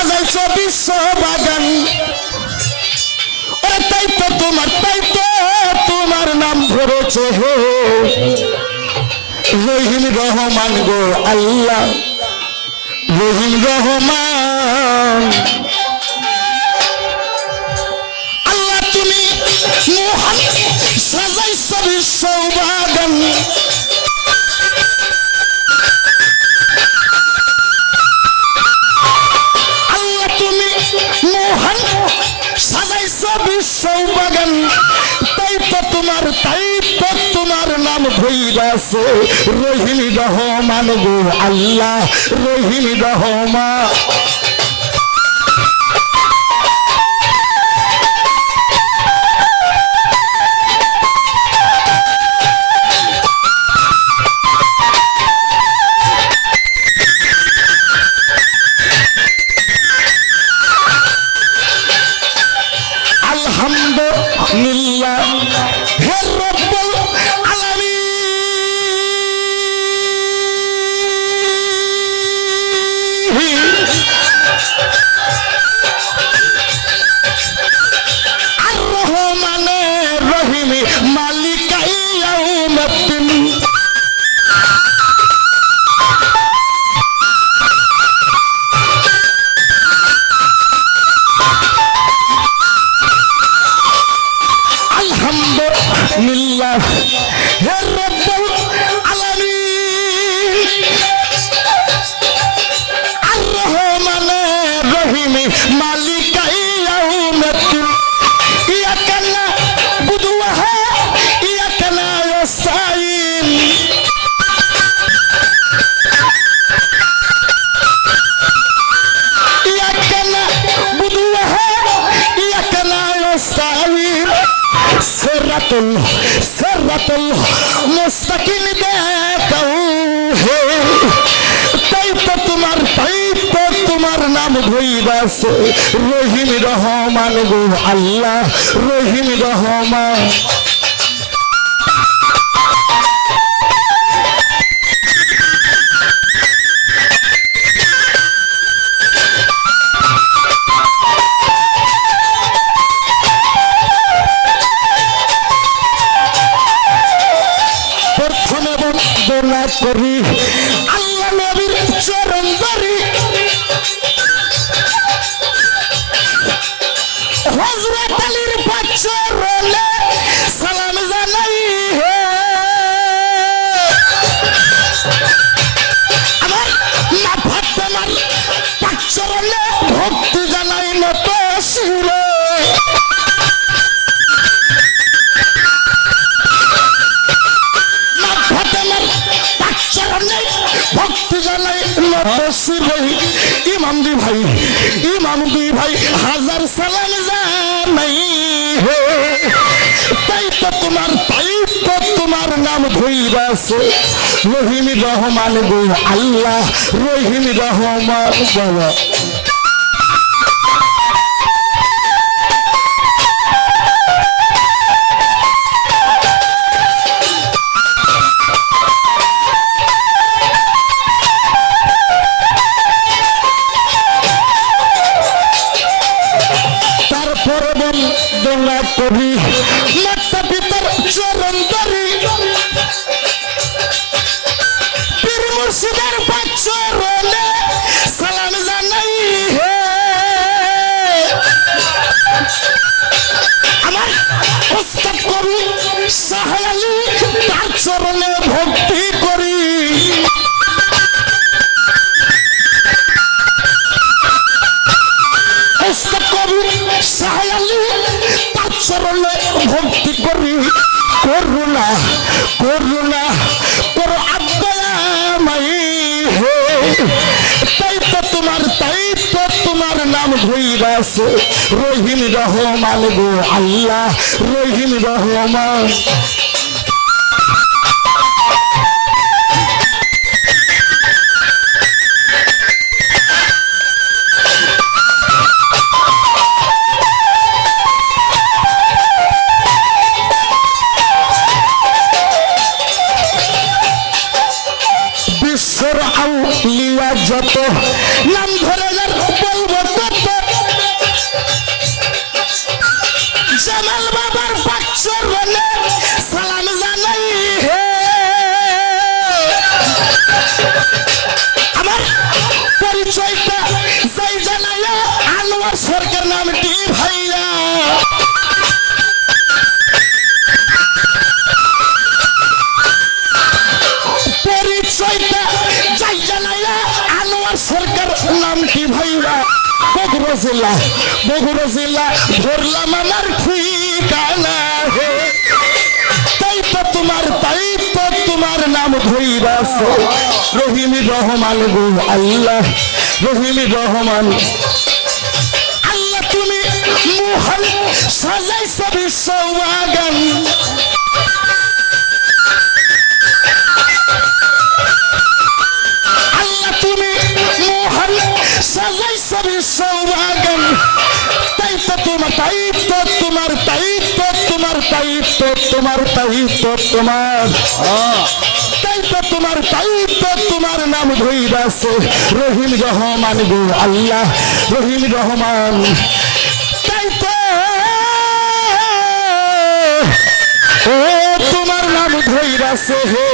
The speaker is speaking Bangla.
সাজাইছ বিশ্ব বাগান ওরে তাই তো তোমার, তাই তো তোমার নাম ধরেছে হে। রহিম রহমান গো আল্লাহ, রহিম রহমান। আল্লাহ তুমি সাজাইছ বিশ্ব বাগান মোহন সাজাইছ বিশ্ব বাগান। তাই তো তোমার তাই তো তোমার নাম ভৈরাছে রহিম রহমান গো আল্লাহ রহিম রহমান। আলহামদুলিল্লাহ হে রব্বুল আলামিন। সিরাতুল তাই তো তোমার তাই তো তোমার নাম রহিম রহমান গো আল্লাহ রহিম রহমান। বন্দনা করি। আল্লাহ নবীর চরণ ধরি। হজরত আলীর ইমাম দি ভাই হাজার সালাম জানাই হে। তাই তো তোমার, তাই তো তোমার নাম ধইবাছে রহিম রহমান গো আল্লাহ, রহিম রহমান বাবা করি সাহায়ালি তার চরণে ভক্তি করি। ওস্তাদ করি তার চরণে ভক্তি করি। করুণা করুণা নাম ধইরাছে রহিম রহমান গো আল্লাহ রহিম রহমান। যত নাম ধরে বলব জামাল বাবার পাকচরণে সালাম জানাই হে। আমার পরিচয়টা যাই আনোয়ার সরকার বগুড়া জেলা বগুড়া ধরলাম আমার ঠিকানা তাই তো তোমার, তাই তো তোমার নাম ধৈরাস রহিম রহমান গো আল্লাহ, রহিম রহমান। আল্লাহ তুমি মোহন সাজাইছ বিশ্ববাগান আল্লাহ তাই তো তোমার তাই তো তোমার তাই তো তোমার তাই তো তাই তো তোমার তাই তো তোমার নাম রহিম রহমান গো আল্লাহ, রহিম রহমান। তাই তো ও, তোমার নাম ধৈরাছে হে।